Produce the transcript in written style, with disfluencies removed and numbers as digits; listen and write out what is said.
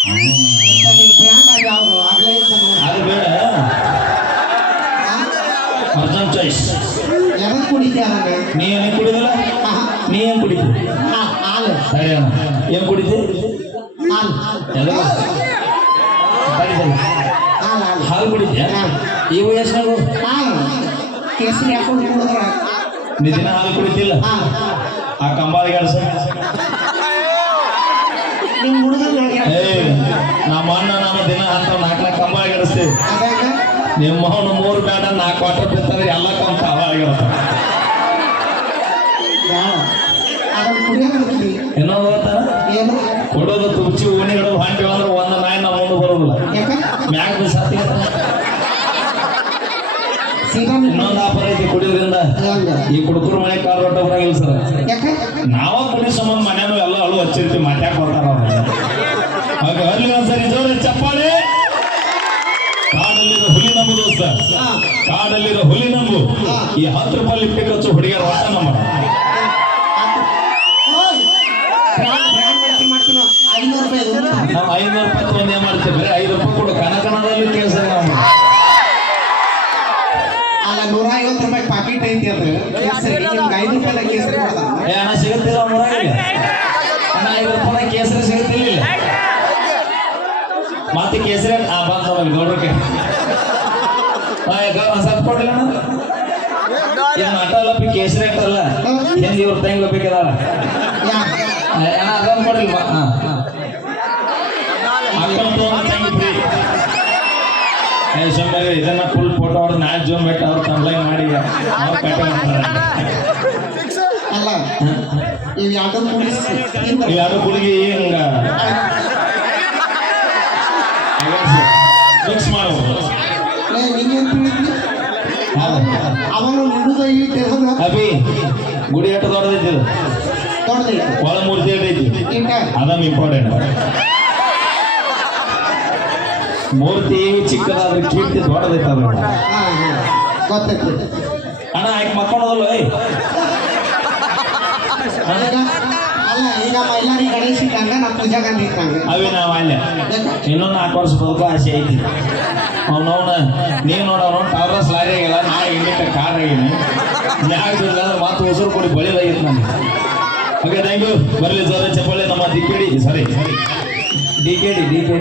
ಅದು ಬೇಡ ಅರ್ಜನ್ ಚಾಯ್ಸ್ ನೀ ಏನೇನು ಕುಡಿದಿಲ್ಲ ನೀ ಏನು ಕುಡಿತಿ ಸರಿ ಏನು ಕುಡಿತಿ ಹಾಲು ಕುಡಿದ್ಯಾ ಈ ವಯಸ್ಸಿನಾಗು ಕೇಸರಿ ಹಾಕೊಂಡು ಕುಡಿದ್ರ ನೀ ದಿನ ಹಾಲು ಕುಡಿತಿಲ್ಲ ಆ ಕಂಬಾಳಿಗೆ ಅಡ್ಸ ನಿಮ್ ಹುಡುಗರು ನಮ್ಮ ಅಣ್ಣ ನಾನು ದಿನ ಅಂತ ನಾಲ್ಕು ಕಂಬಾಳಿಗೆ ಅಡಿಸ್ತೀವಿ ನಿಮ್ಮ ಅವನು 3 ಬೇಡ 4 ವಾಟರ್ ಬಿತ್ತಂದ್ರೆ ಎಲ್ಲ ಕಂತ ಅವಾಗಿರುತ್ತೆ ಇನ್ನೊಂದು ಗೊತ್ತಾ ಕೊಡೋದು ತುಚ್ಚಿ ಓಣಿಗಳು ಹಾಂಟಿ ಅಂದ್ರೆ ಒಂದು ನಾಯಿ ನಮ್ಮ ಮುಂದೆ ಬರೋದಿಲ್ಲ ಮ್ಯಾಗ ಬಿಸಾತಿ ಇನ್ನೊಂದು ಆಫರ್ ಐತಿ ಕುಡಿಯೋದ್ರಿಂದ ಈ ಕುಡುಕರು ಮನೆ ಕಾರ್ ರೊಟ್ಟ ಬರಂಗಿಲ್ಲ ಸರ್ ನಾವ ಕುಡಿ ಸಂಬಂಧ ಮನೆಯೂ ಎಲ್ಲ ಅಳು ಹಚ್ಚಿರ್ತೀವಿ ಮಾತ್ಯಾಕ ಬರ್ತಾರ ಹಾಗ ಅಲ್ಲಿ ಒಂದ್ಸರಿ ಜೋರ ಚಪ್ಪಾಳೆ ಕಾಡಲ್ಲಿರೋ ಹುಲಿ ನಂಬು ದೋಸ್ತ ಕಾಡಲ್ಲಿರೋ ಹುಲಿ ನಂಬು ಈ 10 ರೂಪಾಯಿ ಲಿಫ್ಟ್ ಖರ್ಚು ಹುಡುಗಿಯರ ಹೊಟ್ಟ ನಮ್ಮ ನಾವು 500 ರೂಪಾಯಿ ಒಂದೇ ಮಾಡ್ತೀವಿ ಬರೀ 5 ರೂಪಾಯಿ ಕೊಡು ಕನಕನದಲ್ಲಿ ಕೇಸ ಅಲ್ಲ 150 ರೂಪಾಯಿ ಪಾಕೆಟ್ ಐತಿ ಅದು ಕೇಸರಿ ನಿಮ್ಗೆ 5 ರೂಪಾಯಿ ಕೇಸರಿ ಕೊಡ್ತಾನ ಹಣ ಸಿಗುತ್ತಿಲ್ಲ ಮುರಾಗಿಲ್ಲ ಹಣ 5 ರೂಪಾಯಿ ಕೇಸರಿ ಸಿಗುತ್ತಿಲ್ಲ ಮತ್ತೆ ಕೇಸರಿ ಬಂದ ಗೌಡ್ರಕ್ಕೆ ಸ್ವಲ್ಪ ಕೊಟ್ಟಿಲ್ಲ ಏನು ಅಟಲ್ಲಪ್ಪಿ ಕೇಸರಿ ಅಟ್ಟಲ್ಲ ಹಿಂದಿ ಇವ್ರ ತಂಗಿ ಬೇಕದಾಳ ಹಣ ಅದೊಂದು ಕೊಡಿಲ್ಲ ಇದನ್ನ ಫುಲ್ ಫೋಟೋ ಹೊಡೆದು ನಾ ಜೂಮ್ ಬಿಟ್ಟು ಅವ್ರು ಕಂಪ್ಲೇಂಟ್ ಮಾಡಿ ಅಲ್ಲ ಇವ್ ಯಾರು ಹುಡುಗಿ ಹಿಂಗ ಮಿಕ್ಸ್ ಮಾಡುವ ಅವನು ಅಭಿ ಗುಡಿ ಎಟ್ಟು ದೊಡ್ಡದೈತಿ ಒಳ ಮೂರ್ತಿ ಐತಿ ಅದಮ್ ಇಂಪಾರ್ಟೆಂಟ್ ಮೂರ್ತಿ ಚಿಕ್ಕದಾದ್ರೆ ಕೀರ್ತಿ ದೊಡ್ಡದೈತ ಗೊತ್ತೈತಿ ಅಣ್ಣ ಆಯ್ಕೆ ಮಕ್ಕೊಂಡದಲ್ಲ ಅಲ್ಲ ಈಗ ಮೈಲಾರಿ ಗಣೇಶ್ ಇಟ್ಟಂಗ ನಮ್ಮ ಪೂಜಾ ಗಾಂಧಿ ಇಟ್ಟಂಗ ಅವೇ ನಾವು ಅಲ್ಲೇ ಇನ್ನೊಂದು 4 ವರ್ಷ ಬದುಕು ಆಸೆ ಐತಿ ಅವನವನ ನೀನು ನೋಡೋನು ಟವರಸ್ ಲಾರಿ ಆಗಿಲ್ಲ ನಾ ಇಂಡಿಕ ಕಾರ್ ಆಗೀನಿ ಯಾಕಿಲ್ಲ ಮಾತು ಹೊಸರು ಕೊಡಿ ಬಳಿದಾಗಿತ್ತು ನನಗೆ ಓಕೆ ಥ್ಯಾಂಕ್ ಯು ಬರಲಿ ಜೋರ ಚಪ್ಪಳೆ ನಮ್ಮ ಡಿ ಕೆ ಡಿ